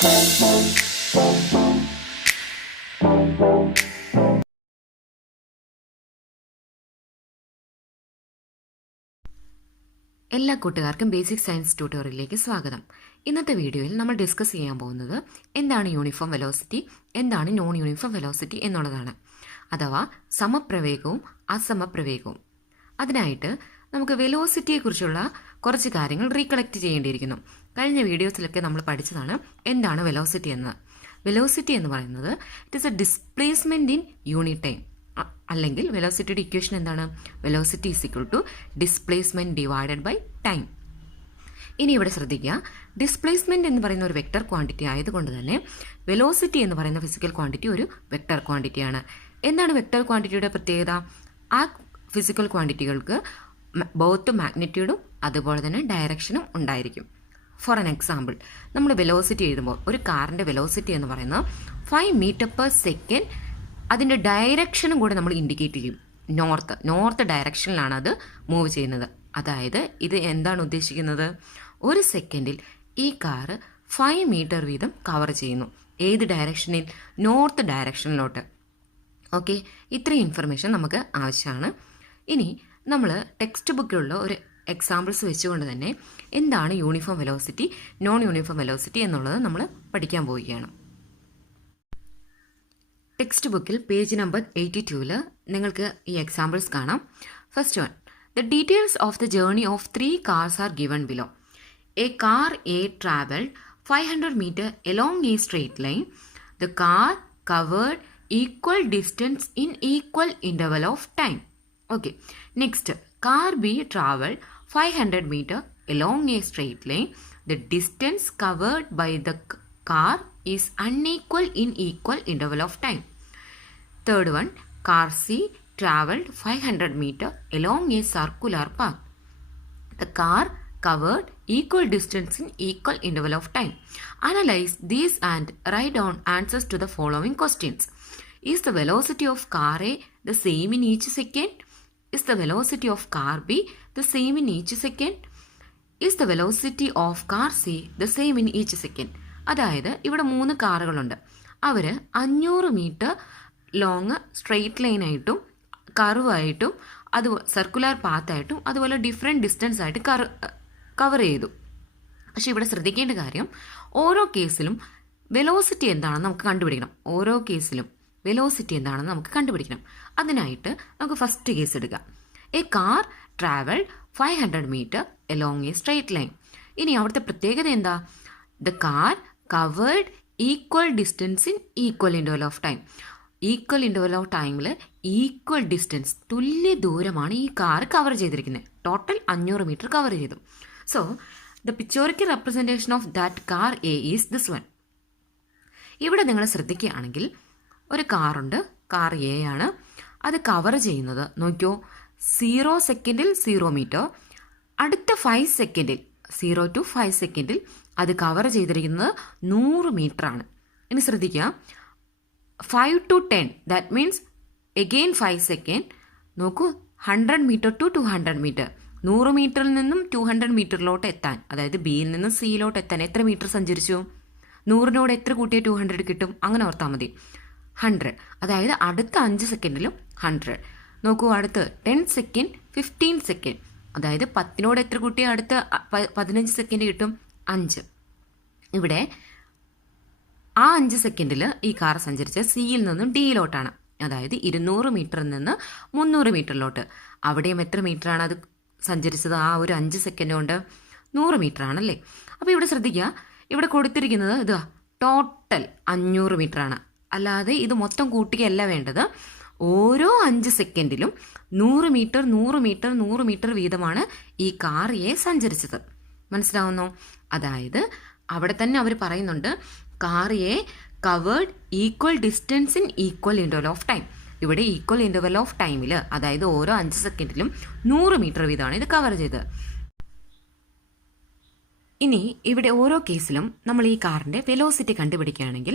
എല്ലാ കൂട്ടുകാർക്കും basic science ട്യൂട്ടോറിയലിലേക്ക് സ്വാഗതം. ഇന്നത്തെ വീഡിയോയിൽ നമ്മൾ ഡിസ്കസ് ചെയ്യാൻ പോകുന്നത് എന്താണ് യൂണിഫോം വെലോസിറ്റി, എന്താണ് നോൺ യൂണിഫോം വെലോസിറ്റി എന്നുള്ളതാണ്, അഥവാ സമപ്രവേഗവും അസമപ്രവേഗവും. അതിനായിട്ട് നമുക്ക് വെലോസിറ്റിയെക്കുറിച്ചുള്ള കുറച്ച് കാര്യങ്ങൾ റീകളക്ട് ചെയ്യേണ്ടിയിരിക്കുന്നു. കഴിഞ്ഞ വീഡിയോസിലൊക്കെ നമ്മൾ പഠിച്ചതാണ് എന്താണ് വെലോസിറ്റി എന്ന്. വെലോസിറ്റി എന്ന് പറയുന്നത് it is a displacement in unit time, അല്ലെങ്കിൽ വെലോസിറ്റിയുടെ ഇക്വേഷൻ എന്താണ്? Velocity is equal to displacement divided by time. ഇനി ഇവിടെ ശ്രദ്ധിക്കുക, ഡിസ്പ്ലേസ്മെൻറ്റ് എന്ന് പറയുന്ന ഒരു വെക്റ്റർ ക്വാണ്ടിറ്റി ആയതുകൊണ്ട് തന്നെ വെലോസിറ്റി എന്ന് പറയുന്ന ഫിസിക്കൽ ക്വാണ്ടിറ്റി ഒരു വെക്റ്റർ ക്വാണ്ടിറ്റിയാണ്. എന്താണ് വെക്റ്റർ ക്വാണ്ടിറ്റിയുടെ പ്രത്യേകത? ആ ഫിസിക്കൽ ക്വാണ്ടിറ്റികൾക്ക് ബോത്ത് മാഗ്നിറ്റ്യൂഡും അതുപോലെ തന്നെ ഡയറക്ഷനും ഉണ്ടായിരിക്കും. ഫോർ എൻ എക്സാമ്പിൾ, നമ്മൾ വെലോസിറ്റി എഴുതുമ്പോൾ ഒരു കാറിൻ്റെ വെലോസിറ്റി എന്ന് പറയുന്നത് 5 മീറ്റർ പെർ സെക്കൻഡ്, അതിൻ്റെ ഡയറക്ഷനും കൂടെ നമ്മൾ ഇൻഡിക്കേറ്റ് ചെയ്യും. നോർത്ത് ഡയറക്ഷനിലാണ് അത് മൂവ് ചെയ്യുന്നത്. അതായത് ഇത് എന്താണ് ഉദ്ദേശിക്കുന്നത്? ഒരു സെക്കൻഡിൽ ഈ കാറ് 5 മീറ്റർ വീതം കവർ ചെയ്യുന്നു. ഏത് ഡയറക്ഷനിൽ? നോർത്ത് ഡയറക്ഷനിലോട്ട്. ഓക്കെ, ഇത്രയും ഇൻഫർമേഷൻ നമുക്ക് ആവശ്യമാണ്. ഇനി നമ്മൾ ടെക്സ്റ്റ് ബുക്കിലുള്ള ഒരു എക്സാമ്പിൾസ് വെച്ചുകൊണ്ട് തന്നെ എന്താണ് uniform velocity, non uniform velocity എന്നുള്ളത് നമ്മൾ പഠിക്കാൻ പോവുകയാണ്. ടെക്സ്റ്റ് ബുക്കിൽ പേജ് നമ്പർ 82 നിങ്ങൾക്ക് ഈ എക്സാമ്പിൾസ് കാണാം. First one, the details of the journey of 3 cars are given below. A car A travelled 500 meter along a straight line. The car covered equal distance in equal interval of time. Okay. Next, car B traveled 500 meter along a straight line. The distance covered by the car is unequal in equal interval of time. Third one, car C traveled 500 meter along a circular path. The car covered equal distance in equal interval of time. Analyze these and write down answers to the following questions. Is the velocity of car A the same in each second? Is the velocity of car B the same in each second? Is the velocity of car C the same in each second? അതായത് ഇവിടെ 3 കാറുകളുണ്ട്. അവർ 500 metre long straight ലൈനായിട്ടും കർവായിട്ടും അത് circular പാത്തായിട്ടും അതുപോലെ different distance ആയിട്ട് cover ചെയ്തു. പക്ഷേ ഇവിടെ ശ്രദ്ധിക്കേണ്ട കാര്യം, ഓരോ കേസിലും വെലോസിറ്റി എന്താണെന്ന് നമുക്ക് കണ്ടുപിടിക്കണം. ഓരോ കേസിലും വെലോസിറ്റി എന്താണെന്ന് നമുക്ക് കണ്ടുപിടിക്കണം. അതിനായിട്ട് നമുക്ക് ഫസ്റ്റ് കേസ് എടുക്കാം. A car travelled 500 metre along a straight line. ഇനി അവിടുത്തെ പ്രത്യേകത എന്താ? The car covered equal distance in equal interval of time. Equal interval of ടൈമിൽ ഈക്വൽ ഡിസ്റ്റൻസ്, തുല്യ ദൂരമാണ് ഈ കാർ കവർ ചെയ്തിരിക്കുന്നത്. ടോട്ടൽ 500 മീറ്റർ കവർ ചെയ്തു. So the pictorial representation of that car A is this one. ഇവിടെ നിങ്ങൾ ശ്രദ്ധിക്കുകയാണെങ്കിൽ ഒരു കാറുണ്ട്, കാർ എ ആണ്. അത് കവർ ചെയ്യുന്നത് നോക്കിയോ, 0 സെക്കൻഡിൽ 0 മീറ്റർ, അടുത്ത 5 സെക്കൻഡിൽ 0 to 5 സെക്കൻഡിൽ അത് കവർ ചെയ്തിരിക്കുന്നത് 100 മീറ്ററാണ്. ഇനി ശ്രദ്ധിക്കുക, 5 to 10 that means again 5 second. നോക്കൂ, 100 മീറ്റർ ടു 200 മീറ്റർ. 100 മീറ്ററിൽ നിന്നും 200 മീറ്ററിലോട്ട് എത്താൻ, അതായത് ബിയിൽ നിന്നും സിയിലോട്ട് എത്താൻ എത്ര മീറ്റർ സഞ്ചരിച്ചു? 100നോട് എത്ര കൂട്ടിയ 200 കിട്ടും? അങ്ങനെ ഓർത്താൽ മതി. 100, അതായത് അടുത്ത 5 സെക്കൻഡിലും 100. നോക്കൂ, അടുത്ത് 10 സെക്കൻഡ് 15 സെക്കൻഡ്, അതായത് 10നോട് എത്ര കൂട്ടിയ അടുത്ത 15 സെക്കൻഡ് കിട്ടും? 5. ഇവിടെ ആ 5 സെക്കൻഡിൽ ഈ കാർ സഞ്ചരിച്ച സിയിൽ നിന്നും ഡിയിലോട്ടാണ്, അതായത് 200 മീറ്ററിൽ നിന്ന് 300 മീറ്ററിലോട്ട്. അവിടെയും എത്ര മീറ്ററാണ് അത് സഞ്ചരിച്ചത്? ആ ഒരു 5 സെക്കൻഡ് കൊണ്ട് 100 മീറ്റർ ആണല്ലേ. അപ്പോൾ ഇവിടെ ശ്രദ്ധിക്കുക, ഇവിടെ കൊടുത്തിരിക്കുന്നത് ഇതാ ടോട്ടൽ 500 മീറ്ററാണ്. അല്ലാതെ ഇത് മൊത്തം കൂട്ടുകയല്ല വേണ്ടത്. ഓരോ 5 സെക്കൻഡിലും 100 മീറ്റർ 100 മീറ്റർ 100 മീറ്റർ വീതമാണ് ഈ കാർ എ സഞ്ചരിച്ചത്. മനസ്സിലാവുന്നോ? അതായത് അവിടെ തന്നെ അവർ പറയുന്നുണ്ട്, car A covered equal distance in equal interval of time. ഇവിടെ ഈക്വൽ ഇൻ്റർവൽ ഓഫ് ടൈമിൽ, അതായത് ഓരോ 5 സെക്കൻഡിലും 100 മീറ്റർ വീതമാണ് ഇത് കവർ ചെയ്തത്. ഇനി ഇവിടെ ഓരോ കേസിലും നമ്മൾ ഈ കാറിൻ്റെ വെലോസിറ്റി കണ്ടുപിടിക്കുകയാണെങ്കിൽ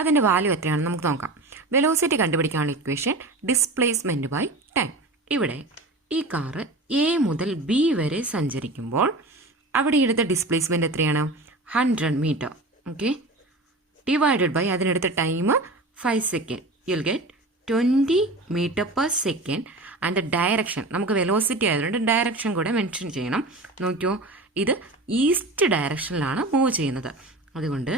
അതിൻ്റെ വാല്യൂ എത്രയാണെന്ന് നമുക്ക് നോക്കാം. വെലോസിറ്റി കണ്ടുപിടിക്കാനുള്ള ഇക്വേഷൻ ഡിസ്പ്ലേസ്മെൻറ്റ് ബൈ ടൈം. ഇവിടെ ഈ കാറ് എ മുതൽ ബി വരെ സഞ്ചരിക്കുമ്പോൾ അവിടെ എടുത്ത ഡിസ്പ്ലേസ്മെൻറ്റ് എത്രയാണ്? 100 മീറ്റർ. ഓക്കെ, ഡിവൈഡഡ് ബൈ അതിനെടുത്ത time 5 second. You will get 20 metre per second. And the direction, നമുക്ക് വെലോസിറ്റി ആയതുകൊണ്ട് ഡയറക്ഷൻ കൂടെ മെൻഷൻ ചെയ്യണം. നോക്കിയോ, ഇത് ഈസ്റ്റ് ഡയറക്ഷനിലാണ് മൂവ് ചെയ്യുന്നത്, അതുകൊണ്ട്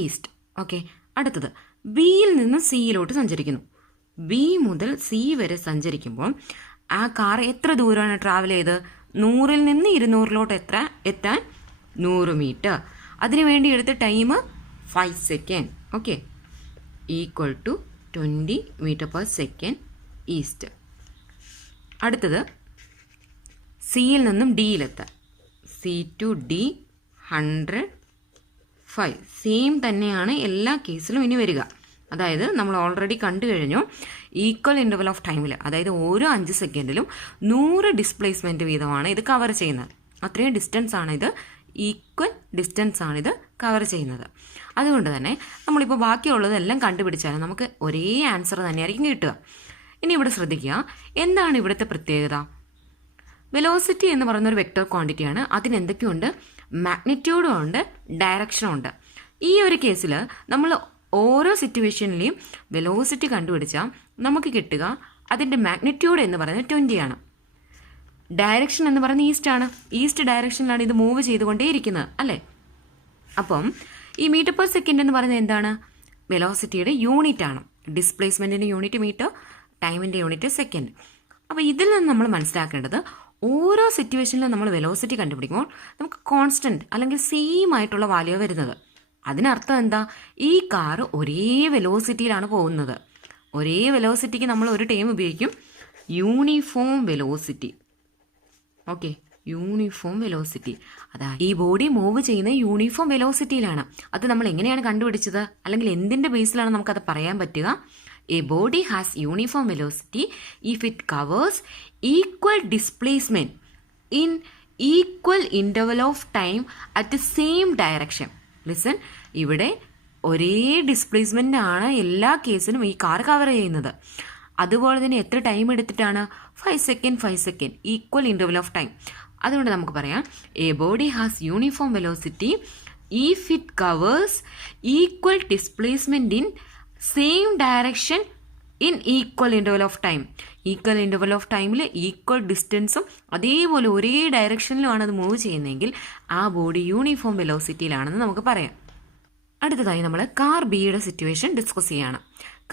ഈസ്റ്റ്. ഓക്കെ, അടുത്തത് ബിയിൽ നിന്ന് സിയിലോട്ട് സഞ്ചരിക്കുന്നു. ബി മുതൽ സി വരെ സഞ്ചരിക്കുമ്പോൾ ആ കാർ എത്ര ദൂരമാണ് ട്രാവൽ ചെയ്ത്? 100-ൽ നിന്ന് 200-ലോട്ട് എത്താൻ 100 മീറ്റർ. അതിനുവേണ്ടി എടുത്ത time 5 second. Okay, equal to 20 metre per second east. അടുത്തത് സിയിൽ നിന്നും ഡിയിലെത്താൻ. C to D 105. സെയിം തന്നെയാണ് എല്ലാ കേസിലും ഇനി വരിക. അതായത് നമ്മൾ ഓൾറെഡി കണ്ടു കഴിഞ്ഞു, ഈക്വൽ ഇൻ്റർവൽ ഓഫ് ടൈമിൽ, അതായത് ഓരോ 5 സെക്കൻഡിലും 100 ഡിസ്പ്ലേസ്മെൻറ്റ് വീതമാണ് ഇത് കവർ ചെയ്യുന്നത്. അത്രയും ഡിസ്റ്റൻസ് ആണ് ഇത്, ഈക്വൽ ഡിസ്റ്റൻസ് ആണ് ഇത് കവർ ചെയ്യുന്നത്. അതുകൊണ്ട് തന്നെ നമ്മളിപ്പോൾ ബാക്കിയുള്ളതെല്ലാം കണ്ടുപിടിച്ചാലും നമുക്ക് ഒരേ ആൻസർ തന്നെയായിരിക്കും കിട്ടുക. ഇനി ഇവിടെ ശ്രദ്ധിക്കുക, എന്താണ് ഇവിടുത്തെ പ്രത്യേകത? വെലോസിറ്റി എന്ന് പറയുന്ന ഒരു വെക്റ്റർ ക്വാണ്ടിറ്റിയാണ്. അതിന് എന്തൊക്കെയുണ്ട്? മാഗ്നിറ്റ്യൂഡും ഉണ്ട്, ഡയറക്ഷനും ഉണ്ട്. ഈ ഒരു കേസിൽ നമ്മൾ ഓരോ സിറ്റുവേഷനിലെയും വെലോസിറ്റി കണ്ടുപിടിച്ചാൽ നമുക്ക് കിട്ടുക അതിൻ്റെ മാഗ്നിറ്റ്യൂഡ് എന്ന് പറയുന്നത് 20 ആണ്. ഡയറക്ഷൻ എന്ന് പറയുന്നത് ഈസ്റ്റ് ആണ്. ഈസ്റ്റ് ഡയറക്ഷനിലാണ് ഇത് മൂവ് ചെയ്തുകൊണ്ടേയിരിക്കുന്നത്, അല്ലേ? അപ്പം ഈ മീറ്റർ പെർ സെക്കൻഡ് എന്ന് പറയുന്നത് എന്താണ്? വെലോസിറ്റിയുടെ യൂണിറ്റ് ആണ്. ഡിസ്പ്ലേസ്മെൻറ്റിൻ്റെ യൂണിറ്റ് മീറ്റർ, ടൈമിൻ്റെ യൂണിറ്റ് സെക്കൻഡ്. അപ്പോൾ ഇതിൽ നിന്ന് നമ്മൾ മനസ്സിലാക്കേണ്ടത്, ഓരോ സിറ്റുവേഷനിലും നമ്മൾ വെലോസിറ്റി കണ്ടുപിടിക്കുമ്പോൾ നമുക്ക് കോൺസ്റ്റൻറ്റ് അല്ലെങ്കിൽ സെയിം ആയിട്ടുള്ള വാല്യൂ വരുന്നത്. അതിനർത്ഥം എന്താ? ഈ കാർ ഒരേ വെലോസിറ്റിയിലാണ് പോകുന്നത്. ഒരേ വെലോസിറ്റിക്ക് നമ്മൾ ഒരു ടേം ഉപയോഗിക്കും, uniform velocity. Okay, uniform velocity. അതായത് ഈ ബോഡി മൂവ് ചെയ്യുന്ന യൂണിഫോം വെലോസിറ്റിയിലാണ്. അത് നമ്മൾ എങ്ങനെയാണ് കണ്ടുപിടിച്ചത്, അല്ലെങ്കിൽ എന്തിൻ്റെ ബേസിലാണ് നമുക്കത് പറയാൻ പറ്റുക? A body has uniform velocity if it covers equal displacement in equal interval of time at the same direction. Listen, ഇവിടെ ഒരേ ഡിസ്പ്ലേസ്മെൻ്റ് ആണ് എല്ലാ കേസിലും ഈ കാർ കവർ ചെയ്യുന്നത്. അതുപോലെ തന്നെ എത്ര ടൈം എടുത്തിട്ടാണ്? 5 second, equal interval of time. അതുകൊണ്ട് നമുക്ക് പറയാം, A body has uniform velocity if it covers equal displacement in same direction in equal interval of time. Equal interval of ടൈമിൽ ഈക്വൽ ഡിസ്റ്റൻസും അതേപോലെ ഒരേ ഡയറക്ഷനിലുമാണ് അത് മൂവ് ചെയ്യുന്നതെങ്കിൽ ആ ബോഡി യൂണിഫോം വെലോസിറ്റിയിലാണെന്ന് നമുക്ക് പറയാം. അടുത്തതായി നമ്മൾ കാർ ബിയുടെ സിറ്റുവേഷൻ ഡിസ്കസ് ചെയ്യാണ്.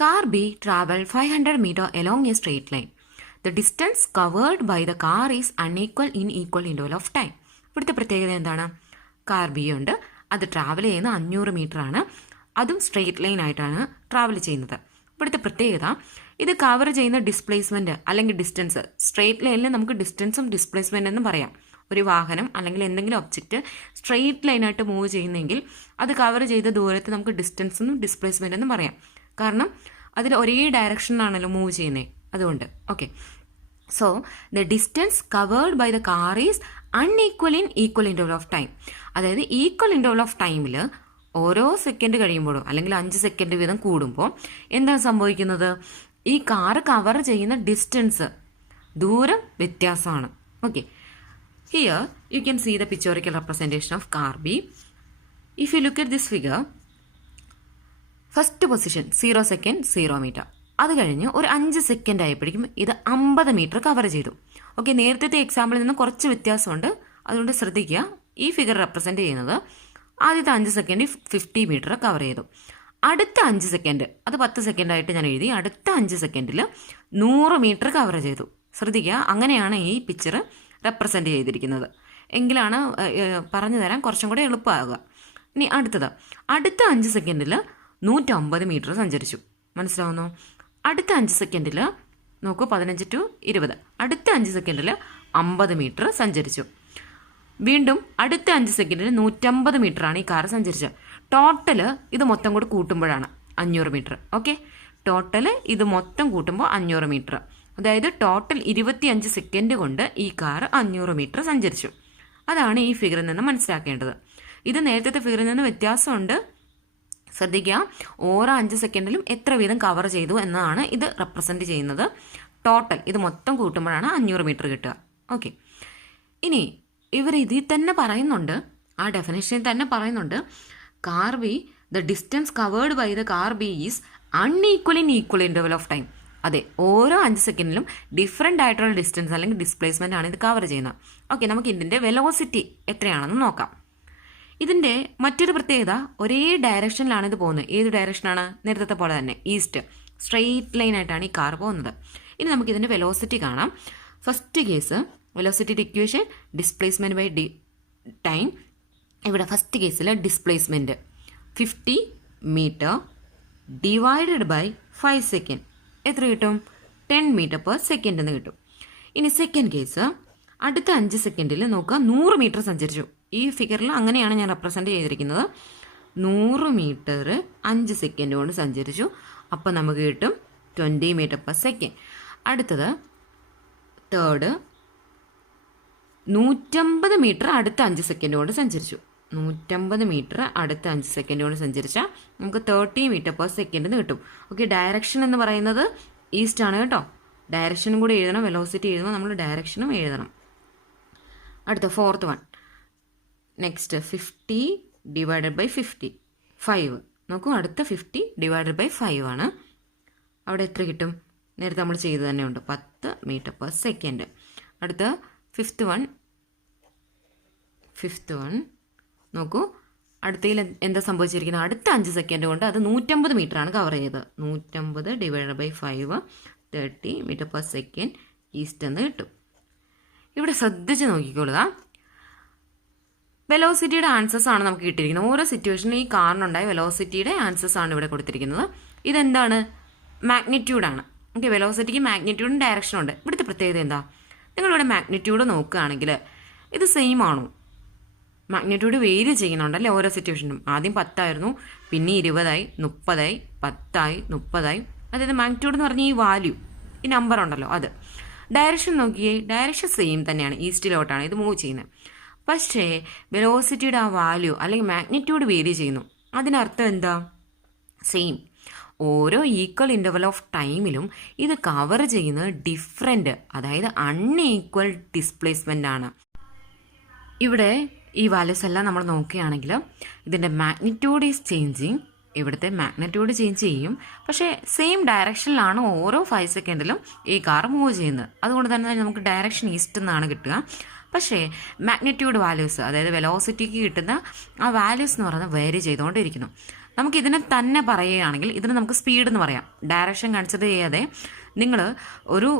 Car B travel 500 metre along a straight line. The distance covered by the car is unequal in equal interval of time. ഇവിടുത്തെ പ്രത്യേകത എന്താണ്? കാർ ബി ഉണ്ട്, അത് ട്രാവൽ ചെയ്യുന്ന 500 മീറ്റർ ആണ്. അതും സ്ട്രെയിറ്റ് ലൈൻ ആയിട്ടാണ് ട്രാവൽ ചെയ്യുന്നത്. ഇവിടുത്തെ പ്രത്യേകത, ഇത് കവർ ചെയ്യുന്ന ഡിസ്പ്ലേസ്മെൻറ്റ് അല്ലെങ്കിൽ ഡിസ്റ്റൻസ്, സ്ട്രെയിറ്റ് ലൈനിൽ നമുക്ക് ഡിസ്റ്റൻസും ഡിസ്പ്ലേസ്മെൻ്റ് എന്നും പറയാം. ഒരു വാഹനം അല്ലെങ്കിൽ എന്തെങ്കിലും ഒബ്ജക്റ്റ് സ്ട്രെയിറ്റ് ലൈനായിട്ട് മൂവ് ചെയ്യുന്നെങ്കിൽ അത് കവർ ചെയ്ത ദൂരത്ത് നമുക്ക് ഡിസ്റ്റൻസ് എന്നും ഡിസ്പ്ലേസ്മെൻ്റ് എന്നും പറയാം. കാരണം അതിൽ ഒരേ ഡയറക്ഷനിലാണല്ലോ മൂവ് ചെയ്യുന്നത്, അതുകൊണ്ട്. Okay, so the distance covered by the car is unequal in equal interval of time. അതായത് ഈക്വൽ ഇൻ്റർവൽ ഓഫ് ടൈമിൽ ഓരോ സെക്കൻഡ് കഴിയുമ്പോഴോ അല്ലെങ്കിൽ 5 സെക്കൻഡ് വീതം കൂടുമ്പോൾ എന്താണ് സംഭവിക്കുന്നത്? ഈ കാറ് കവർ ചെയ്യുന്ന ഡിസ്റ്റൻസ്, ദൂരം വ്യത്യാസമാണ്. Okay, here you can see the pictorial representation of car B. If you look at this figure, first position 0 second 0 metre. അത് കഴിഞ്ഞ് ഒരു 5 സെക്കൻഡ് ആയപ്പോഴേക്കും ഇത് 50 മീറ്റർ കവർ ചെയ്തു. ഓക്കെ, നേരത്തെ എക്സാമ്പിളിൽ നിന്ന് കുറച്ച് വ്യത്യാസമുണ്ട്, അതുകൊണ്ട് ശ്രദ്ധിക്കുക. ഈ ഫിഗർ റെപ്രസെൻറ്റ് ചെയ്യുന്നത് ആദ്യത്തെ 5 സെക്കൻഡ് 50 മീറ്റർ കവർ ചെയ്തു. അടുത്ത 5 സെക്കൻഡ്, അത് 10 സെക്കൻഡായിട്ട് ഞാൻ എഴുതി, അടുത്ത 5 സെക്കൻഡിൽ 100 മീറ്റർ കവർ ചെയ്തു. ശ്രദ്ധിക്കുക, അങ്ങനെയാണ് ഈ പിക്ചർ റെപ്രസെൻറ്റ് ചെയ്തിരിക്കുന്നത്. എങ്കിലാണ് പറഞ്ഞു തരാൻ കുറച്ചും കൂടെ എളുപ്പമാകുക. ഇനി അടുത്തത്, അടുത്ത 5 സെക്കൻഡിൽ 150 മീറ്റർ സഞ്ചരിച്ചു. മനസ്സിലാവുന്നു? അടുത്ത 5 സെക്കൻഡിൽ നോക്കൂ, 15 to 20. അടുത്ത 5 സെക്കൻഡിൽ 50 മീറ്റർ സഞ്ചരിച്ചു. വീണ്ടും അടുത്ത 5 സെക്കൻഡിൽ 150 മീറ്ററാണ് ഈ കാർ സഞ്ചരിച്ചത്. ടോട്ടൽ ഇത് മൊത്തം കൂടി കൂട്ടുമ്പോഴാണ് 500 മീറ്റർ. ഓക്കെ, ടോട്ടൽ ഇത് മൊത്തം കൂട്ടുമ്പോൾ 500 മീറ്റർ. അതായത് ടോട്ടൽ 25 സെക്കൻഡ് കൊണ്ട് ഈ കാർ 500 മീറ്റർ സഞ്ചരിച്ചു. അതാണ് ഈ ഫിഗറിൽ നിന്ന് മനസ്സിലാക്കേണ്ടത്. ഇത് നേരത്തെ ഫിഗറിൽ നിന്ന് വ്യത്യാസമുണ്ട്. ശ്രദ്ധിക്കുക, ഓരോ 5 സെക്കൻഡിലും എത്ര വീതം കവർ ചെയ്തു എന്നതാണ് ഇത് റെപ്രസെൻറ്റ് ചെയ്യുന്നത്. ടോട്ടൽ ഇത് മൊത്തം കൂട്ടുമ്പോഴാണ് 500 മീറ്റർ കിട്ടുക. ഓക്കെ, ഇനി ഇവർ ഇതിൽ തന്നെ പറയുന്നുണ്ട്, ആ ഡെഫിനേഷനിൽ തന്നെ പറയുന്നുണ്ട്, car B the distance covered by the car B is unequal in equal interval of time. അതെ, ഓരോ 5 സെക്കൻഡിലും ഡിഫറെൻ്റ് ആയിട്ടുള്ള ഡിസ്റ്റൻസ് അല്ലെങ്കിൽ ഡിസ്പ്ലേസ്മെൻ്റ് ആണ് ഇത് കവർ ചെയ്യുന്നത്. ഓക്കെ, നമുക്ക് ഇതിൻ്റെ വെലോസിറ്റി എത്രയാണെന്ന് നോക്കാം. ഇതിൻ്റെ മറ്റൊരു പ്രത്യേകത, ഒരേ ഡയറക്ഷനിലാണ് ഇത് പോകുന്നത്. ഏത് ഡയറക്ഷനാണ്? നേരത്തെ പോലെ തന്നെ ഈസ്റ്റ്, സ്ട്രെയിറ്റ് ലൈൻ ആയിട്ടാണ് ഈ കാർ പോകുന്നത്. ഇനി നമുക്ക് ഇതിൻ്റെ വെലോസിറ്റി കാണാം. ഫസ്റ്റ് കേസ് വെലോസിറ്റിയുടെ ഇക്വേഷൻ ഡിസ്പ്ലേസ്മെൻറ്റ് ബൈ ടൈം. ഇവിടെ ഫസ്റ്റ് കേസിൽ displacement 50 metre divided by 5 second എത്ര കിട്ടും? 10 മീറ്റർ പെർ സെക്കൻഡ് എന്ന് കിട്ടും. ഇനി സെക്കൻഡ് കേസ്, അടുത്ത 5 സെക്കൻഡിൽ നോക്കുക 100 മീറ്റർ സഞ്ചരിച്ചു. ഈ ഫിഗറിൽ അങ്ങനെയാണ് ഞാൻ റെപ്രസെൻ്റ് ചെയ്തിരിക്കുന്നത്. 100 മീറ്റർ 5 സെക്കൻഡ് കൊണ്ട് സഞ്ചരിച്ചു. അപ്പോൾ നമുക്ക് കിട്ടും 20 മീറ്റർ പെർ സെക്കൻഡ്. അടുത്തത് തേർഡ്, 150 മീറ്റർ അടുത്ത 5 സെക്കൻഡ് കൊണ്ട് സഞ്ചരിച്ചു. 150 മീറ്റർ അടുത്ത 5 സെക്കൻഡ് കൊണ്ട് സഞ്ചരിച്ചാൽ നമുക്ക് 30 മീറ്റർ പെർ സെക്കൻഡ് എന്ന് കിട്ടും. ഓക്കെ, ഡയറക്ഷൻ എന്ന് പറയുന്നത് ഈസ്റ്റ് ആണ് കേട്ടോ. ഡയറക്ഷനും കൂടി എഴുതണം. വെലോസിറ്റി എഴുതുമ്പോൾ നമ്മൾ ഡയറക്ഷനും എഴുതണം. അടുത്ത fourth one, next 50 divided by 50 5. നോക്കൂ, അടുത്ത 50 ഡിവൈഡഡ് ബൈ 5 ആണ്. അവിടെ എത്ര കിട്ടും? നേരത്തെ നമ്മൾ ചെയ്ത് തന്നെ ഉണ്ട്, 10 മീറ്റർ പെർ സെക്കൻഡ്. അടുത്ത ഫിഫ്ത്ത് വൺ നോക്കൂ, അടുത്തതിൽ എന്താ സംഭവിച്ചിരിക്കുന്നത്? അടുത്ത 5 സെക്കൻഡ് കൊണ്ട് അത് 150 മീറ്റർ ആണ് കവർ ചെയ്തത്. 150 divided by 5 30 metre per second east എന്ന് കിട്ടും. ഇവിടെ ശ്രദ്ധിച്ച് നോക്കിക്കൊള്ളുക. വെലോസിറ്റിയുടെ ആൻസേഴ്സ് ആണ് നമുക്ക് കിട്ടിയിരിക്കുന്നത്. ഓരോ സിറ്റുവേഷനിലും ഈ കാറിനുണ്ടായ വെലോസിറ്റിയുടെ ആൻസേഴ്സ് ആണ് ഇവിടെ കൊടുത്തിരിക്കുന്നത്. ഇതെന്താണ്? മാഗ്നിറ്റ്യൂഡാണ്. ഓക്കെ, വെലോസിറ്റിക്ക് മാഗ്നിറ്റ്യൂഡും ഡയറക്ഷനും ഉണ്ട്. ഇവിടുത്തെ പ്രത്യേകത എന്താ? നിങ്ങളിവിടെ മാഗ്നിറ്റ്യൂഡ് നോക്കുകയാണെങ്കിൽ ഇത് സെയിം ആണോ? മാഗ്നിറ്റ്യൂഡ് വേരി ചെയ്യുന്നുണ്ടല്ലേ ഓരോ സിറ്റുവേഷനും. ആദ്യം 10 ആയിരുന്നു, പിന്നെ 20 ആയി, 30 ആയി, 10 ആയി, 30 ആയി. അതായത് മാഗ്നിറ്റ്യൂഡ് എന്ന് പറഞ്ഞാൽ ഈ വാല്യൂ, ഈ നമ്പർ ഉണ്ടല്ലോ അത്. ഡയറക്ഷൻ നോക്കിയേ, ഡയറക്ഷൻ സെയിം തന്നെയാണ്, ഈസ്റ്റിലോട്ടാണ് ഇത് മൂവ് ചെയ്യുന്നത്. പക്ഷേ വെലോസിറ്റിയുടെ ആ വാല്യൂ അല്ലെങ്കിൽ മാഗ്നിറ്റ്യൂഡ് വേരി ചെയ്യുന്നു. അതിനർത്ഥം എന്താ? സെയിം. ഓരോ ഈക്വൽ ഇൻ്റർവൽ ഓഫ് ടൈമിലും ഇത് കവർ ചെയ്യുന്നത് ഡിഫറെൻ്റ്, അതായത് അൺഈക്വൽ ഡിസ്പ്ലേസ്മെൻ്റ് ആണ്. ഇവിടെ ഈ വാല്യൂസ് എല്ലാം നമ്മൾ നോക്കുകയാണെങ്കിൽ ഇതിൻ്റെ മാഗ്നിറ്റ്യൂഡ് ഈസ് ചേഞ്ചിങ്. ഇവിടുത്തെ മാഗ്നിറ്റ്യൂഡ് ചേഞ്ച് ചെയ്യും, പക്ഷേ സെയിം ഡയറക്ഷനിലാണ് ഓരോ 5 സെക്കൻഡിലും ഈ കാർ മൂവ് ചെയ്യുന്നത്. അതുകൊണ്ട് തന്നെ നമുക്ക് ഡയറക്ഷൻ ഈസ്റ്റ് എന്നാണ് കിട്ടുക. പക്ഷേ മാഗ്നിറ്റ്യൂഡ് വാല്യൂസ്, അതായത് വെലോസിറ്റിക്ക് കിട്ടുന്ന ആ വാല്യൂസ് എന്ന് പറയുന്നത് വേരി ചെയ്തുകൊണ്ടിരിക്കുന്നു. നമുക്ക് ഇതിനെ തന്നെ പറയുകയാണെങ്കിൽ ഇതിന് നമുക്ക് സ്പീഡ് എന്ന് പറയാം. ഡയറക്ഷൻ കൺസിഡർ ചെയ്യാതെ നിങ്ങൾ ഒരു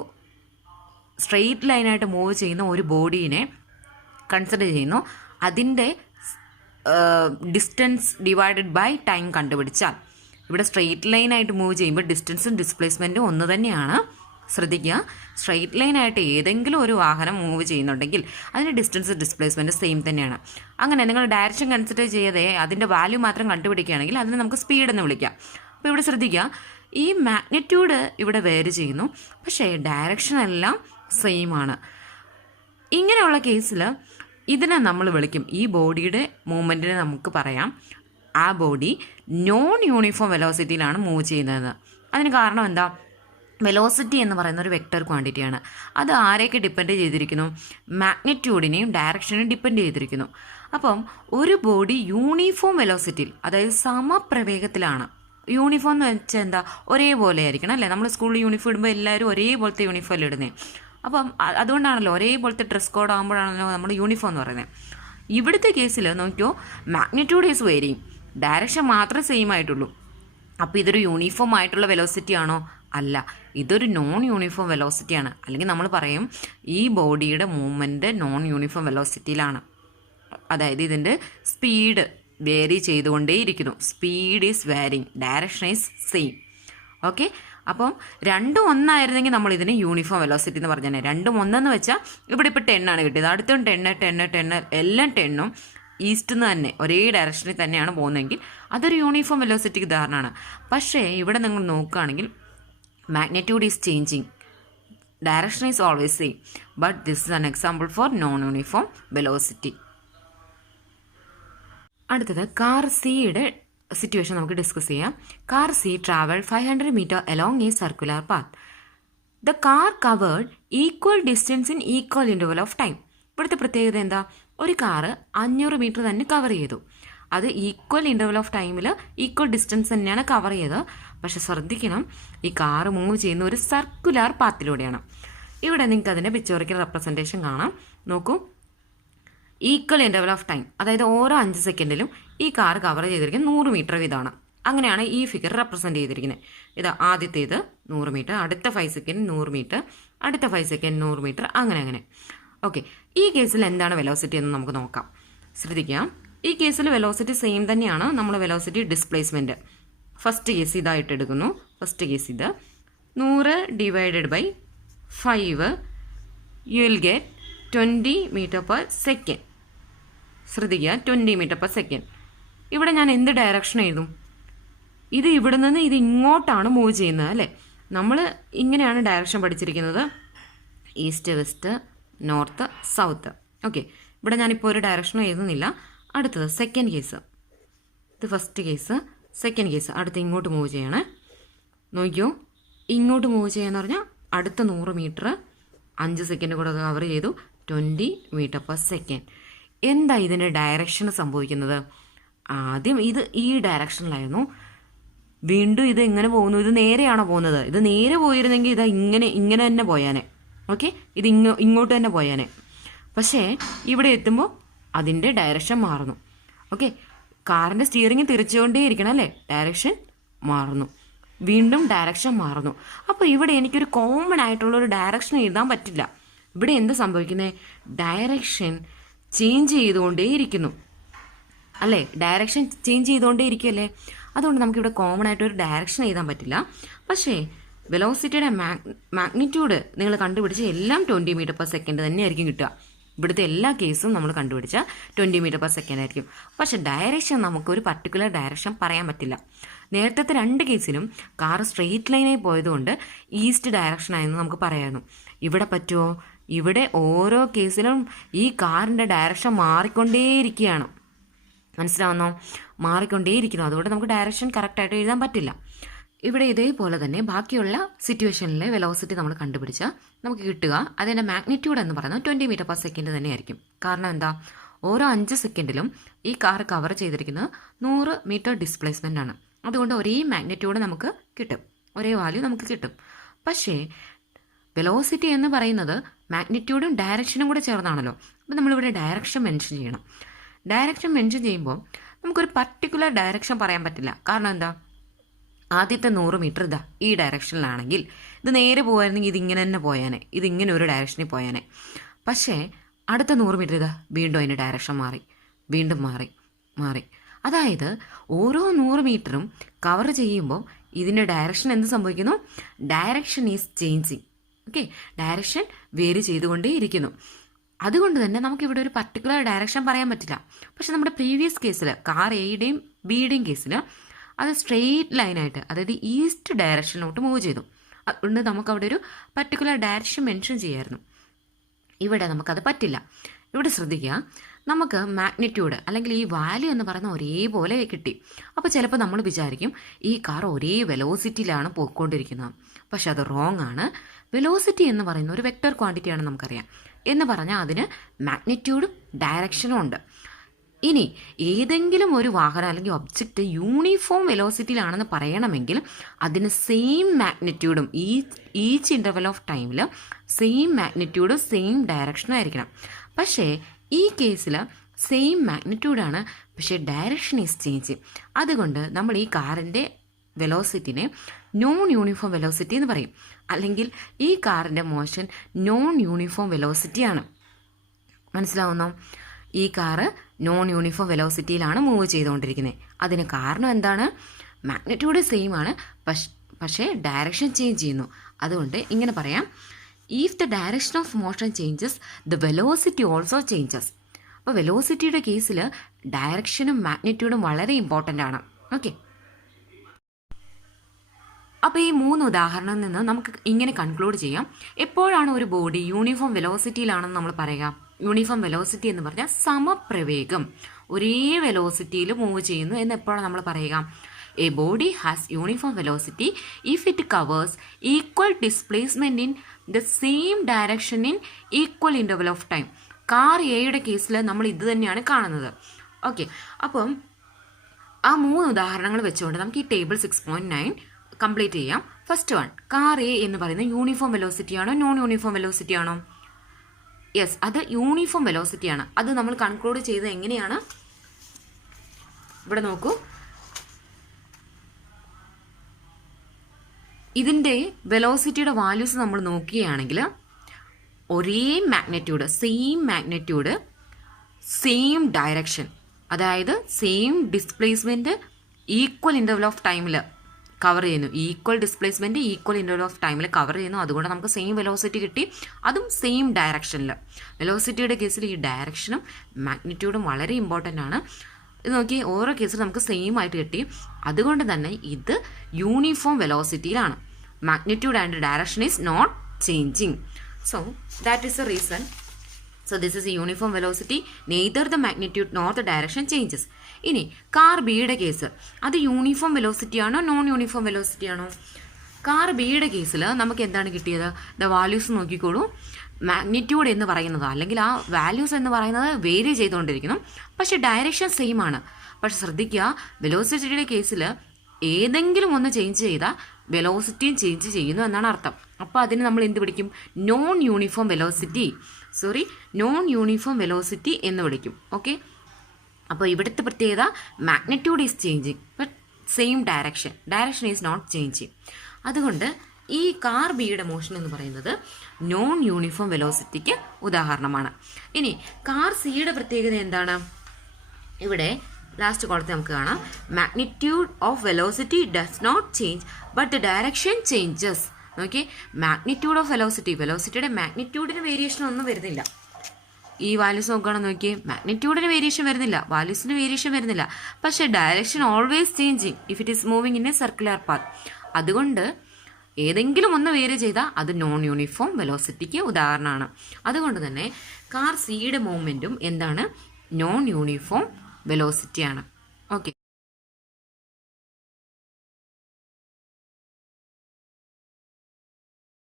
സ്ട്രെയിറ്റ് ലൈനായിട്ട് മൂവ് ചെയ്യുന്ന ഒരു ബോഡീനെ കൺസിഡർ ചെയ്യുന്നു. അതിൻ്റെ ഡിസ്റ്റൻസ് ഡിവൈഡഡ് ബൈ ടൈം കണ്ടുപിടിച്ചാൽ, ഇവിടെ സ്ട്രെയിറ്റ് ലൈനായിട്ട് മൂവ് ചെയ്യുമ്പോൾ ഡിസ്റ്റൻസും ഡിസ്പ്ലേസ്മെൻറ്റും ഒന്ന് തന്നെയാണ്. ശ്രദ്ധിക്കുക, സ്ട്രെയിറ്റ് ലൈനായിട്ട് ഏതെങ്കിലും ഒരു വാഹനം മൂവ് ചെയ്യുന്നുണ്ടെങ്കിൽ അതിൻ്റെ ഡിസ്റ്റൻസ് ഡിസ്പ്ലേസ്മെൻറ്റ് സെയിം തന്നെയാണ്. അങ്ങനെ നിങ്ങൾ ഡയറക്ഷൻ കൺസിഡർ ചെയ്യാതെ അതിൻ്റെ വാല്യൂ മാത്രം കണ്ടുപിടിക്കുകയാണെങ്കിൽ അതിനെ നമുക്ക് സ്പീഡ് എന്ന് വിളിക്കാം. അപ്പോൾ ഇവിടെ ശ്രദ്ധിക്കുക, ഈ മാഗ്നിറ്റ്യൂഡ് ഇവിടെ വേരി ചെയ്യുന്നു, പക്ഷേ ഡയറക്ഷൻ എല്ലാം സെയിം ആണ്. ഇങ്ങനെയുള്ള കേസിൽ ഇതിനെ നമ്മൾ വിളിക്കും, ഈ ബോഡിയുടെ മൂവ്മെൻറ്റിനെ നമുക്ക് പറയാം ആ ബോഡി നോൺ യൂണിഫോം വെലോസിറ്റിയിലാണ് മൂവ് ചെയ്യുന്നത്. അതിന് കാരണം എന്താ? വെലോസിറ്റി എന്ന് പറയുന്ന ഒരു വെക്റ്റർ ക്വാണ്ടിറ്റിയാണ്. അത് ആരെയൊക്കെ ഡിപ്പെൻഡ് ചെയ്തിരിക്കുന്നു? മാഗ്നിറ്റ്യൂഡിനെയും ഡയറക്ഷനെയും ഡിപ്പെൻഡ് ചെയ്തിരിക്കുന്നു. അപ്പം ഒരു ബോഡി യൂണിഫോം വെലോസിറ്റിയിൽ, അതായത് സമപ്രവേഗത്തിലാണ്. യൂണിഫോം എന്ന് വെച്ചാൽ എന്താ? ഒരേപോലെ ആയിരിക്കണം അല്ലേ? നമ്മൾ സ്കൂളിൽ യൂണിഫോം ഇടുമ്പോൾ എല്ലാവരും ഒരേപോലത്തെ യൂണിഫോം ഇടുന്നത്. അപ്പം അതുകൊണ്ടാണല്ലോ ഒരേപോലത്തെ ഡ്രസ് കോഡ് ആകുമ്പോഴാണല്ലോ നമ്മൾ യൂണിഫോം എന്ന് പറയുന്നത്. ഇവിടുത്തെ കേസിൽ നോക്കിയോ, മാഗ്നിറ്റ്യൂഡ് ഈസ് വേരിയും, ഡയറക്ഷൻ മാത്രമേ സെയിം ആയിട്ടുള്ളൂ. അപ്പോൾ ഇതൊരു യൂണിഫോം ആയിട്ടുള്ള വെലോസിറ്റി ആണോ? അല്ല, ഇതൊരു നോൺ യൂണിഫോം വെലോസിറ്റിയാണ്. അല്ലെങ്കിൽ നമ്മൾ പറയും ഈ ബോഡിയുടെ മൂവ്മെൻറ്റ് നോൺ യൂണിഫോം വെലോസിറ്റിയിലാണ്. അതായത് ഇതിൻ്റെ സ്പീഡ് വേരി ചെയ്തുകൊണ്ടേയിരിക്കുന്നു. Speed is varying, direction is same. Okay, അപ്പം രണ്ടും ഒന്നായിരുന്നെങ്കിൽ നമ്മൾ ഇതിന് യൂണിഫോം വെലോസിറ്റി എന്ന് പറഞ്ഞാൽ, രണ്ടും ഒന്നെന്ന് വെച്ചാൽ ഇവിടെ ഇപ്പോൾ 10 ആണ് കിട്ടിയത്, അടുത്തും 10 എല്ലാം 10ഉം ഈസ്റ്റ് നിന്ന് തന്നെ ഒരേ ഡയറക്ഷനിൽ തന്നെയാണ് പോകുന്നതെങ്കിൽ അതൊരു യൂണിഫോം വെലോസിറ്റിക്ക് ഉദാഹരണമാണ്. പക്ഷേ ഇവിടെ നിങ്ങൾ നോക്കുകയാണെങ്കിൽ magnitude is changing, direction is always same, but this is an example for non-uniform velocity. അടുത്തത് കാർ സിയുടെ സിറ്റുവേഷൻ നമുക്ക് ഡിസ്കസ് ചെയ്യാം. Car C travel 500 metre along a circular path. The car covered equal distance in equal interval of time. ഇവിടുത്തെ പ്രത്യേകത എന്താ? ഒരു car 500 metre തന്നെ cover ചെയ്തു. അത് ഈക്വൽ ഇൻ്റർവൽ ഓഫ് ടൈമിൽ ഈക്വൽ ഡിസ്റ്റൻസ് തന്നെയാണ് കവർ ചെയ്തത്. പക്ഷെ ശ്രദ്ധിക്കണം, ഈ കാറ് മൂവ് ചെയ്യുന്ന ഒരു സർക്കുലർ പാത്തിലൂടെയാണ്. ഇവിടെ നിങ്ങൾക്ക് അതിൻ്റെ പിക്ചോറിക്കൽ റെപ്രസെൻറ്റേഷൻ കാണാം. നോക്കൂ, ഈക്വൽ ഇൻ്റർവൽ ഓഫ് ടൈം, അതായത് ഓരോ 5 സെക്കൻഡിലും ഈ കാർ കവർ ചെയ്തിരിക്കുന്നത് 100 മീറ്റർ വീതമാണ്. അങ്ങനെയാണ് ഈ ഫിഗർ റെപ്രസെൻറ്റ് ചെയ്തിരിക്കുന്നത്. ഇത് ആദ്യത്തേത് 100 മീറ്റർ, അടുത്ത 5 സെക്കൻഡ് 100 മീറ്റർ, അടുത്ത 5 സെക്കൻഡ് 100 മീറ്റർ, അങ്ങനെ. ഓക്കെ, ഈ കേസിൽ എന്താണ് വെലോസിറ്റി എന്ന് നമുക്ക് നോക്കാം. ശ്രദ്ധിക്കാം, ഈ കേസിൽ വെലോസിറ്റി സെയിം തന്നെയാണ്. നമ്മൾ വെലോസിറ്റി ഡിസ്പ്ലേസ്മെൻറ്റ് ഫസ്റ്റ് കേസ് ഇതായിട്ട് എടുക്കുന്നു. ഫസ്റ്റ് കേസ് ഇത് 100 divided by 5 you will get 20 metre per second. ശ്രദ്ധിക്കുക, 20 മീറ്റർ പെർ സെക്കൻഡ്. ഇവിടെ ഞാൻ എന്ത് ഡയറക്ഷൻ എഴുതും? ഇത് ഇവിടെ നിന്ന് ഇത് ഇങ്ങോട്ടാണ് മൂവ് ചെയ്യുന്നത് അല്ലേ? നമ്മൾ ഇങ്ങനെയാണ് ഡയറക്ഷൻ പഠിച്ചിരിക്കുന്നത്, east, west, north, south. Okay, ഇവിടെ ഞാനിപ്പോൾ ഒരു ഡയറക്ഷനും എഴുതുന്നില്ല. അടുത്തത് സെക്കൻഡ് കേസ്. ഇത് ഫസ്റ്റ് കേസ്, സെക്കൻഡ് കേസ്. അടുത്ത് ഇങ്ങോട്ട് മൂവ് ചെയ്യണേ. നോക്കിയോ, ഇങ്ങോട്ട് മൂവ് ചെയ്യാന്ന് പറഞ്ഞാൽ അടുത്ത 100 മീറ്റർ 5 സെക്കൻഡ് കൂടെ കവർ ചെയ്തു, 20 മീറ്റർ പെർ സെക്കൻഡ്. എന്താ ഇതിൻ്റെ ഡയറക്ഷൻ സംഭവിക്കുന്നത്? ആദ്യം ഇത് ഈ ഡയറക്ഷനിലായിരുന്നു, വീണ്ടും ഇത് എങ്ങനെ പോകുന്നു? ഇത് നേരെയാണോ പോകുന്നത്? ഇത് നേരെ പോയിരുന്നെങ്കിൽ ഇതാ ഇങ്ങനെ തന്നെ പോയാനെ. ഓക്കെ, ഇത് ഇങ്ങോട്ട് തന്നെ പോയാനെ. പക്ഷേ ഇവിടെ എത്തുമ്പോൾ അതിൻ്റെ ഡയറക്ഷൻ മാറുന്നു. ഓക്കെ, കാറിൻ്റെ സ്റ്റിയറിംഗ് തിരിച്ചുകൊണ്ടേയിരിക്കണം അല്ലേ? ഡയറക്ഷൻ മാറുന്നു, വീണ്ടും ഡയറക്ഷൻ മാറുന്നു. അപ്പോൾ ഇവിടെ എനിക്കൊരു കോമൺ ആയിട്ടുള്ളൊരു ഡയറക്ഷൻ എഴുതാൻ പറ്റില്ല. ഇവിടെ എന്ത് സംഭവിക്കുന്നത്? ഡയറക്ഷൻ ചേഞ്ച് ചെയ്തുകൊണ്ടേയിരിക്കുന്നു അല്ലേ? ഡയറക്ഷൻ ചേഞ്ച് ചെയ്തുകൊണ്ടേയിരിക്കുമല്ലേ? അതുകൊണ്ട് നമുക്കിവിടെ കോമൺ ആയിട്ടൊരു ഡയറക്ഷൻ എഴുതാൻ പറ്റില്ല. പക്ഷേ വെലോസിറ്റിയുടെ മാഗ്നിറ്റ്യൂഡ് നിങ്ങൾ കണ്ടുപിടിച്ച എല്ലാം 20 മീറ്റർ പെർ സെക്കൻഡ് തന്നെയായിരിക്കും കിട്ടുക. ഇവിടുത്തെ എല്ലാ കേസും നമ്മൾ കണ്ടുപിടിച്ച 20 മീറ്റർ പെർ സെക്കൻഡ് ആയിരിക്കും. പക്ഷേ ഡയറക്ഷൻ നമുക്കൊരു പർട്ടിക്കുലർ ഡയറക്ഷൻ പറയാൻ പറ്റില്ല. നേരത്തെ 2 കേസിലും കാർ സ്ട്രെയിറ്റ് ലൈനായി പോയതുകൊണ്ട് ഈസ്റ്റ് ഡയറക്ഷൻ ആയെന്ന് നമുക്ക് പറയാമായിരുന്നു. ഇവിടെ പറ്റുമോ? ഇവിടെ ഓരോ കേസിലും ഈ കാറിൻ്റെ ഡയറക്ഷൻ മാറിക്കൊണ്ടേയിരിക്കുകയാണ്. മനസ്സിലാവുന്നോ? മാറിക്കൊണ്ടേയിരിക്കുന്നു. അതുകൊണ്ട് നമുക്ക് ഡയറക്ഷൻ കറക്റ്റായിട്ട് എഴുതാൻ പറ്റില്ല. ഇവിടെ ഇതേപോലെ തന്നെ ബാക്കിയുള്ള സിറ്റുവേഷനിലെ വെലോസിറ്റി നമ്മൾ കണ്ടുപിടിച്ചാൽ നമുക്ക് കിട്ടുക അതിൻ്റെ മാഗ്നിറ്റ്യൂഡ് എന്ന് പറയുന്നത് 20 മീറ്റർ പെർ സെക്കൻഡ് തന്നെയായിരിക്കും. കാരണം എന്താ? ഓരോ 5 സെക്കൻഡിലും ഈ കാർ കവർ ചെയ്തിരിക്കുന്നത് 100 മീറ്റർ ഡിസ്പ്ലേസ്മെൻ്റ് ആണ്. അതുകൊണ്ട് ഒരേ മാഗ്നിറ്റ്യൂഡ് നമുക്ക് കിട്ടും, ഒരേ വാല്യൂ നമുക്ക് കിട്ടും. പക്ഷേ വെലോസിറ്റി എന്ന് പറയുന്നത് മാഗ്നിറ്റ്യൂഡും ഡയറക്ഷനും കൂടെ ചേർന്നാണല്ലോ. അപ്പോൾ നമ്മളിവിടെ ഡയറക്ഷൻ മെൻഷൻ ചെയ്യണം. ഡയറക്ഷൻ മെൻഷൻ ചെയ്യുമ്പോൾ നമുക്കൊരു പർട്ടിക്കുലർ ഡയറക്ഷൻ പറയാൻ പറ്റില്ല. കാരണം എന്താ? ആദ്യത്തെ 100 മീറ്റർ ഇതാ ഈ ഡയറക്ഷനിലാണെങ്കിൽ ഇത് നേരെ പോയായിരുന്നെങ്കിൽ ഇതിങ്ങനെ തന്നെ പോയാനെ, ഇതിങ്ങനെ ഒരു ഡയറക്ഷനിൽ പോയാനെ. പക്ഷേ അടുത്ത 100 മീറ്റർ ഇതാ വീണ്ടും അതിൻ്റെ ഡയറക്ഷൻ മാറി, വീണ്ടും മാറി. അതായത് ഓരോ 100 മീറ്ററും കവർ ചെയ്യുമ്പോൾ ഇതിൻ്റെ ഡയറക്ഷൻ എന്ത് സംഭവിക്കുന്നു? Direction is changing. Okay, direction vary ചെയ്തുകൊണ്ടേയിരിക്കുന്നു. അതുകൊണ്ട് തന്നെ നമുക്കിവിടെ ഒരു പർട്ടിക്കുലർ ഡയറക്ഷൻ പറയാൻ പറ്റില്ല. പക്ഷെ നമ്മുടെ പ്രീവിയസ് കേസിൽ കാർ എയുടെയും ബിയുടെയും കേസിൽ അത് സ്ട്രെയിറ്റ് ലൈനായിട്ട്, അതായത് ഈസ്റ്റ് ഡയറക്ഷനിലോട്ട് മൂവ് ചെയ്തു. അതുകൊണ്ട് നമുക്കവിടെ ഒരു പർട്ടിക്കുലർ ഡയറക്ഷൻ മെൻഷൻ ചെയ്യായിരുന്നു. ഇവിടെ നമുക്കത് പറ്റില്ല. ഇവിടെ ശ്രദ്ധിക്കുക, നമുക്ക് മാഗ്നിറ്റ്യൂഡ് അല്ലെങ്കിൽ ഈ വാല്യൂ എന്ന് പറയുന്ന ഒരേപോലെ കിട്ടി. അപ്പോൾ ചിലപ്പോൾ നമ്മൾ വിചാരിക്കും ഈ കാർ ഒരേ വെലോസിറ്റിയിലാണ് പോയിക്കൊണ്ടിരിക്കുന്നത്. പക്ഷെ അത് റോങ് ആണ്. വെലോസിറ്റി എന്ന് പറയുന്ന ഒരു വെക്റ്റർ ക്വാണ്ടിറ്റിയാണ് നമുക്കറിയാം. എന്ന് പറഞ്ഞാൽ അതിന് മാഗ്നിറ്റ്യൂഡും ഡയറക്ഷനും ഉണ്ട്. ഇനി ഏതെങ്കിലും ഒരു വാഹനം അല്ലെങ്കിൽ ഒബ്ജക്റ്റ് യൂണിഫോം വെലോസിറ്റിയിലാണെന്ന് പറയണമെങ്കിൽ അതിന് സെയിം മാഗ്നിറ്റ്യൂഡും ഈച്ച് ഇൻ്റർവൽ ഓഫ് ടൈമിൽ സെയിം മാഗ്നിറ്റ്യൂഡും സെയിം ഡയറക്ഷനും ആയിരിക്കണം. പക്ഷേ ഈ കേസിൽ സെയിം മാഗ്നിറ്റ്യൂഡാണ്, പക്ഷേ ഡയറക്ഷൻ ഈസ് ചേഞ്ച്. അതുകൊണ്ട് നമ്മൾ ഈ കാറിൻ്റെ വെലോസിറ്റിനെ നോൺ യൂണിഫോം വെലോസിറ്റി എന്ന് പറയും. അല്ലെങ്കിൽ ഈ കാറിൻ്റെ മോഷൻ നോൺ യൂണിഫോം വെലോസിറ്റിയാണ്. മനസ്സിലാവുന്നോ? ഈ കാറ് നോൺ യൂണിഫോം വെലോസിറ്റിയിലാണ് മൂവ് ചെയ്തുകൊണ്ടിരിക്കുന്നത്. അതിന് കാരണം എന്താണ്? മാഗ്നിറ്റ്യൂഡ് സെയിം ആണ്, പക്ഷേ ഡയറക്ഷൻ ചേഞ്ച് ചെയ്യുന്നു. അതുകൊണ്ട് ഇങ്ങനെ പറയാം, if the direction of motion changes the velocity also changes. അപ്പോൾ വെലോസിറ്റിയുടെ കേസിൽ ഡയറക്ഷനും മാഗ്നിറ്റ്യൂഡും വളരെ ഇമ്പോർട്ടൻ്റ് ആണ്. ഓക്കെ, അപ്പോൾ ഈ 3 ഉദാഹരണത്തിൽ നിന്ന് നമുക്ക് ഇങ്ങനെ കൺക്ലൂഡ് ചെയ്യാം, എപ്പോഴാണ് ഒരു ബോഡി യൂണിഫോം വെലോസിറ്റിയിലാണെന്ന് നമ്മൾ പറയുക. യൂണിഫോം വെലോസിറ്റി എന്ന് പറഞ്ഞാൽ സമപ്രവേഗം, ഒരേ വെലോസിറ്റിയിൽ മൂവ് ചെയ്യുന്നു എന്ന് എപ്പോഴാണ് നമ്മൾ പറയുക? A body has uniform velocity if it covers equal displacement in the same direction in equal interval of time. Car എയുടെ കേസിൽ നമ്മൾ ഇത് തന്നെയാണ് കാണുന്നത്. ഓക്കെ, അപ്പം ആ 3 ഉദാഹരണങ്ങൾ വെച്ചുകൊണ്ട് നമുക്ക് ഈ ടേബിൾ 6.9 കംപ്ലീറ്റ് ചെയ്യാം. ഫസ്റ്റ് വൺ, കാർ എ എന്ന് പറയുന്നത് യൂണിഫോം വെലോസിറ്റി ആണോ നോൺ യൂണിഫോം വെലോസിറ്റി ആണോ? യെസ്, അത് യൂണിഫോം വെലോസിറ്റി ആണ്. അത് നമ്മൾ കൺക്ലൂഡ് ചെയ്തത് എങ്ങനെയാണ്? ഇവിടെ നോക്കൂ, ഇതിൻ്റെ വെലോസിറ്റിയുടെ വാല്യൂസ് നമ്മൾ നോക്കുകയാണെങ്കിൽ ഒരേ മാഗ്നിറ്റ്യൂഡ്, സെയിം ഡയറക്ഷൻ, അതായത് same displacement equal interval of ടൈമിൽ കവർ ചെയ്യുന്നു. Equal displacement equal interval of ടൈമിൽ കവർ ചെയ്യുന്നു. അതുകൊണ്ട് നമുക്ക് സെയിം വെലോസിറ്റി കിട്ടി, അതും സെയിം ഡയറക്ഷനിൽ. വെലോസിറ്റിയുടെ കേസിൽ ഈ ഡയറക്ഷനും മാഗ്നിറ്റ്യൂഡും വളരെ ഇമ്പോർട്ടൻ്റ് ആണ്. ഇത് നോക്കി, ഓരോ കേസിലും നമുക്ക് സെയിം ആയിട്ട് കിട്ടി. അതുകൊണ്ട് തന്നെ ഇത് യൂണിഫോം വെലോസിറ്റിയിലാണ്. Magnitude and direction is not changing. So that is the reason. So this is a uniform velocity, neither the magnitude nor the direction changes. ഇനി കാർ ബിയുടെ കേസ്, അത് യൂണിഫോം വെലോസിറ്റി ആണോ നോൺ യൂണിഫോം വെലോസിറ്റി ആണോ? Car ബിയുടെ കേസിൽ നമുക്ക് എന്താണ് കിട്ടിയത്? ദ വാല്യൂസ് നോക്കിക്കോളൂ. മാഗ്നിറ്റ്യൂഡ് എന്ന് പറയുന്നത്, അല്ലെങ്കിൽ ആ വാല്യൂസ് എന്ന് പറയുന്നത് വേരി ചെയ്തുകൊണ്ടിരിക്കണം, പക്ഷേ ഡയറക്ഷൻ സെയിം ആണ്. പക്ഷെ ശ്രദ്ധിക്കുക, വെലോസിറ്റിയുടെ കേസിൽ ഏതെങ്കിലും ഒന്ന് ചേഞ്ച് ചെയ്താൽ വെലോസിറ്റിയും ചേഞ്ച് ചെയ്യുന്നു എന്നാണ് അർത്ഥം. അപ്പോൾ അതിന് നമ്മൾ എന്ത് വിളിക്കും? നോൺ യൂണിഫോം വെലോസിറ്റി എന്ന് വിളിക്കും. ഓക്കെ, അപ്പോൾ ഇവിടുത്തെ പ്രത്യേകത magnitude is changing but same direction is not changing. അതുകൊണ്ട് ഈ കാർ ബിയുടെ മോഷൻ എന്ന് പറയുന്നത് നോൺ യൂണിഫോം വെലോസിറ്റിക്ക് ഉദാഹരണമാണ്. ഇനി കാർ സിയുടെ പ്രത്യേകത എന്താണ്? ഇവിടെ ലാസ്റ്റ് കോളത്തിൽ നമുക്ക് കാണാം, magnitude of velocity does not change but the direction changes. നോക്കി, മാഗ്നിറ്റ്യൂഡ് ഓഫ് വെലോസിറ്റിയുടെ മാഗ്നിറ്റ്യൂഡിന് വേരിയേഷൻ ഒന്നും വരുന്നില്ല. ഈ വാല്യൂസ് നോക്കുകയാണെന്ന് നോക്കി, മാഗ്നിറ്റ്യൂഡിന് വേരിയേഷൻ വരുന്നില്ല, വാല്യൂസിന് വേരിയേഷൻ വരുന്നില്ല, പക്ഷേ direction always changing if it is moving in A circular path. അതുകൊണ്ട് ഏതെങ്കിലും ഒന്ന് വേരി ചെയ്താൽ അത് നോൺ യൂണിഫോം വെലോസിറ്റിക്ക് ഉദാഹരണമാണ്. അതുകൊണ്ട് തന്നെ കാർ സിയുടെ മൂവ്മെൻറ്റും എന്താണ്? നോൺ യൂണിഫോം വെലോസിറ്റിയാണ്. ഓക്കെ.